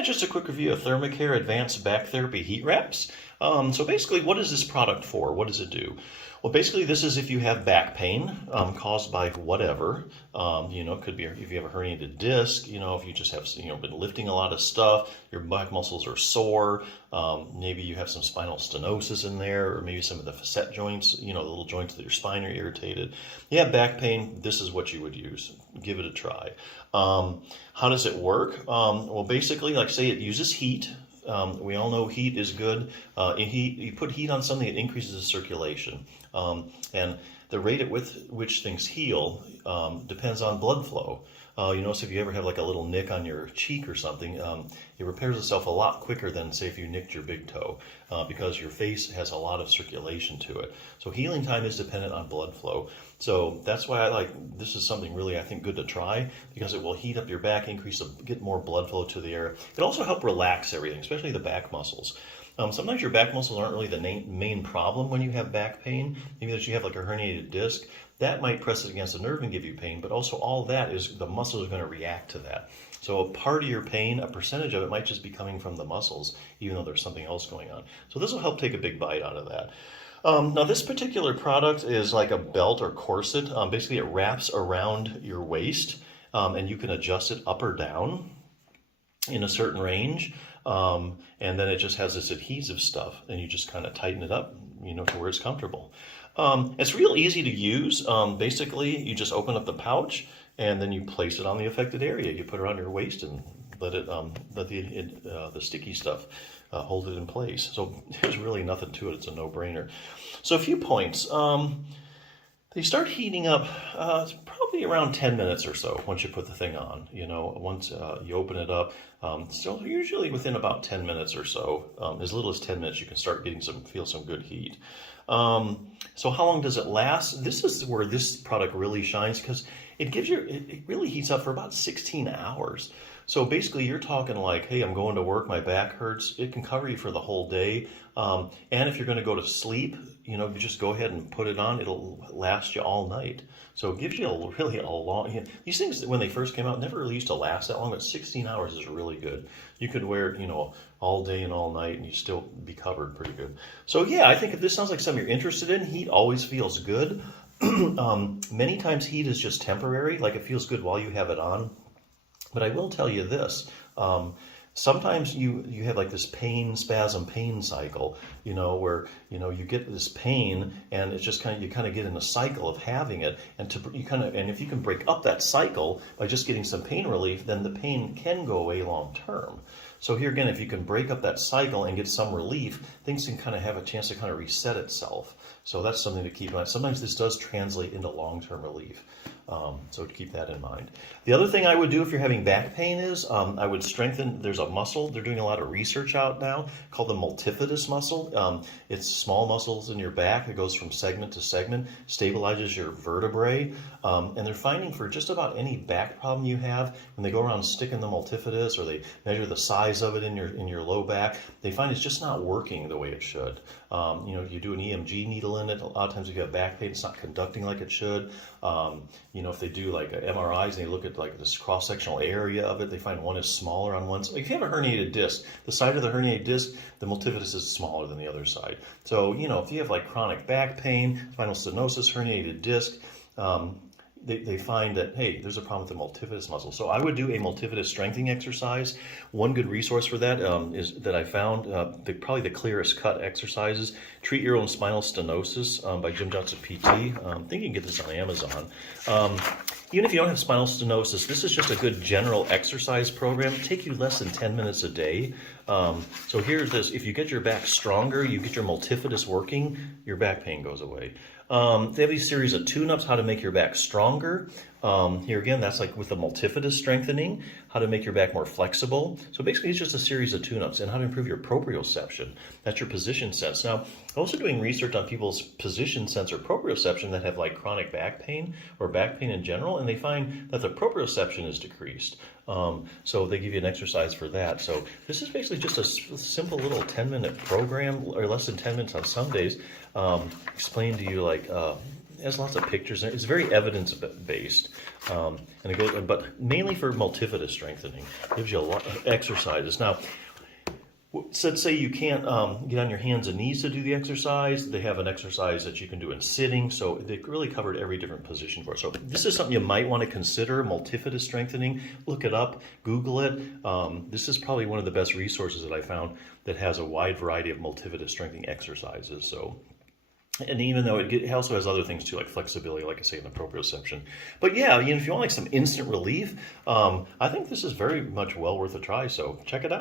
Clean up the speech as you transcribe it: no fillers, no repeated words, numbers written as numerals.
Yeah, just a quick review of ThermaCare Advanced Back Therapy Heat Wraps. So basically, what is this product for? What does it do? Well, basically, this is if you have back pain caused by whatever. It could be if you have a herniated disc, if you just have, been lifting a lot of stuff, your back muscles are sore, maybe you have some spinal stenosis in there, or maybe some of the facet joints, the little joints of your spine are irritated. You have back pain, this is what you would use. Give it a try. How does it work? Well, basically, like say it uses heat. We all know heat is good. You put heat on something, it increases the circulation. And the rate at which things heal depends on blood flow. So if you ever have like a little nick on your cheek or something, it repairs itself a lot quicker than, say, if you nicked your big toe, because your face has a lot of circulation to it. So healing time is dependent on blood flow. So that's why this is something really, I think, good to try, because it will heat up your back, get more blood flow to the area. It also help relax everything, especially the back muscles. Sometimes your back muscles aren't really the main problem when you have back pain. Maybe that you have like a herniated disc. That might press it against the nerve and give you pain, but also all that is the muscles are going to react to that. So a part of your pain, a percentage of it might just be coming from the muscles, even though there's something else going on. So this will help take a big bite out of that. Now this particular product is like a belt or corset. Basically it wraps around your waist, and you can adjust it up or down in a certain range. And then it just has this adhesive stuff, and you just kind of tighten it up, to where it's comfortable. It's real easy to use. Basically, you just open up the pouch, and then you place it on the affected area. You put it around your waist and let the sticky stuff hold it in place. So there's really nothing to it. It's a no-brainer. So a few points. They start heating up probably around 10 minutes or so once you put the thing on. Once you open it up, so usually within about 10 minutes or so, as little as 10 minutes, you can start feel some good heat. So how long does it last? This is where this product really shines, because it really heats up for about 16 hours. So basically you're talking like, hey, I'm going to work, my back hurts. It can cover you for the whole day. And if you're going to go to sleep, you just go ahead and put it on. It'll last you all night. So it gives you really a long, these things, when they first came out, never really used to last that long, but 16 hours is really good. You could wear it, all day and all night, and you still be covered pretty good. So yeah, I think if this sounds like something you're interested in, heat always feels good. Many times heat is just temporary, like it feels good while you have it on. But I will tell you this, sometimes you have like this pain cycle, where, you get this pain and it's just you kind of get in a cycle of having it. And if you can break up that cycle by just getting some pain relief, then the pain can go away long term. So here again, if you can break up that cycle and get some relief, things can kind of have a chance to kind of reset itself. So that's something to keep in mind. Sometimes this does translate into long-term relief. So to keep that in mind. The other thing I would do if you're having back pain is I would strengthen, there's a muscle, they're doing a lot of research out now called the multifidus muscle. It's small muscles in your back. It goes from segment to segment, stabilizes your vertebrae. And they're finding for just about any back problem you have, when they go around sticking the multifidus or they measure the size of it in your low back, they find it's just not working the way it should. You do an EMG needle in it, a lot of times if you have back pain, it's not conducting like it should. If they do like MRIs and they look at like this cross-sectional area of it, they find one is smaller on one side. If you have a herniated disc, the side of the herniated disc, the multifidus is smaller than the other side. So, if you have like chronic back pain, spinal stenosis, herniated disc, they find that, hey, there's a problem with the multifidus muscle. So I would do a multifidus strengthening exercise. One good resource for that is that I found, probably the clearest cut exercises, Treat Your Own Spinal Stenosis by Jim Johnson PT. I think you can get this on Amazon. Even if you don't have spinal stenosis, this is just a good general exercise program. It'll take you less than 10 minutes a day. So here's this. If you get your back stronger, you get your multifidus working, your back pain goes away. They have these series of tune-ups, how to make your back stronger. Here again, that's like with the multifidus strengthening, how to make your back more flexible. So basically it's just a series of tune-ups, and how to improve your proprioception. That's your position sense. Now, I'm also doing research on people's position sense or proprioception that have like chronic back pain or back pain in general, and they find that the proprioception is decreased. So they give you an exercise for that. So this is basically just a simple little 10-minute program, or less than 10 minutes on some days, explain to you like has lots of pictures. It's very evidence-based, and it goes, but mainly for multifida strengthening. It gives you a lot of exercises. Now, so let's say you can't get on your hands and knees to do the exercise. They have an exercise that you can do in sitting, so they really covered every different position for it. So this is something you might want to consider, multifida strengthening. Look it up, Google it. This is probably one of the best resources that I found that has a wide variety of multifida strengthening exercises. So, and even though it also has other things too, like flexibility, like I say, in the proprioception. But yeah, if you want like some instant relief, I think this is very much well worth a try. So check it out.